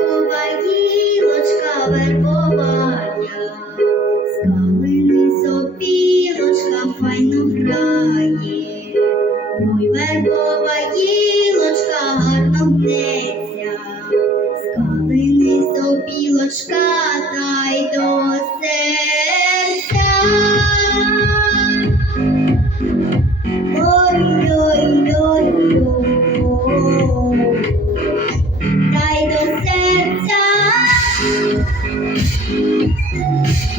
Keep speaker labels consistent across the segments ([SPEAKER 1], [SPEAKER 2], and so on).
[SPEAKER 1] вербова гілочка, вербовая, скалини сопілочка, файно грає, мой вербова.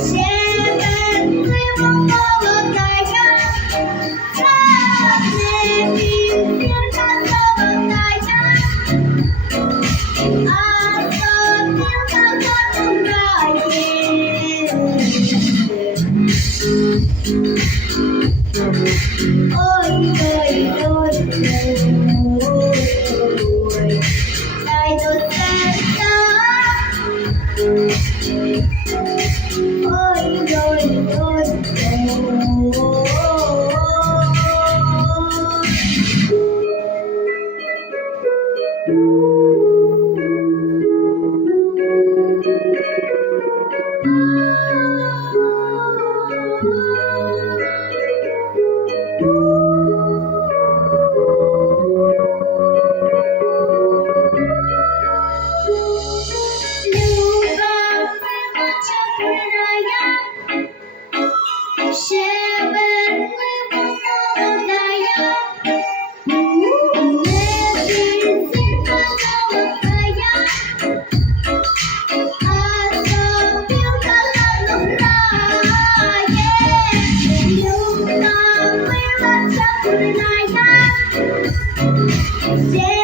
[SPEAKER 1] Siempre thank you. Sakura Naya. Yeah.